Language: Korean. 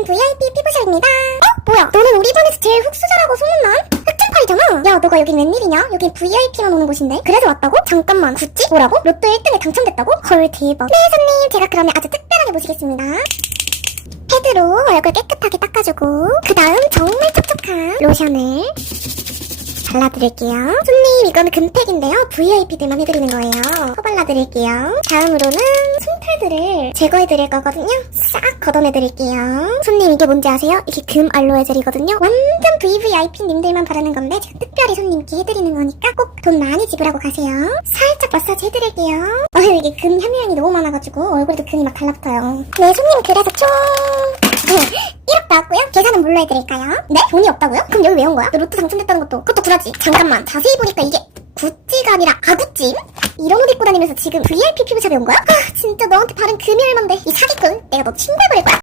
여긴 VIP 피부샵입니다. 어? 뭐야? 너는 우리 반에서 제일 흑수저라고 소문난? 흑증팔이잖아. 야, 너가 여긴 웬일이냐? 여긴 VIP만 오는 곳인데. 그래서 왔다고? 잠깐만. 구찌? 뭐라고? 로또 1등에 당첨됐다고? 헐, 대박. 네, 손님. 제가 그러면 아주 특별하게 모시겠습니다. 패드로 얼굴 깨끗하게 닦아주고 그 다음 정말 촉촉한 로션을 발라드릴게요. 손님 이거는 금팩인데요. VIP들만 해드리는 거예요. 코 발라드릴게요. 다음으로는 손털들을 제거해드릴 거거든요. 싹 걷어내드릴게요. 손님 이게 뭔지 아세요? 이게 금 알로에 젤이거든요. 완전 VVIP님들만 바르는 건데 제가 특별히 손님께 해드리는 거니까 꼭 돈 많이 지불하고 가세요. 살짝 마사지 해드릴게요. 아 이게 금 함유량이 너무 많아가지고 얼굴에도 금이 막 달라붙어요. 네 손님 그래서 총... 1억 나왔고요. 계산은 뭘로 해드릴까요? 네? 돈이 없다고요? 그럼 여기 왜 온 거야? 너 로또 당첨됐다는 것도 그것도 구라지. 잠깐만 자세히 보니까 이게 구찌가 아니라 아구찜? 이런 옷 입고 다니면서 지금 VIP 피부샵에 온 거야? 아 진짜 너한테 바른 금이 얼만데. 이 사기꾼. 내가 너 부릴 거야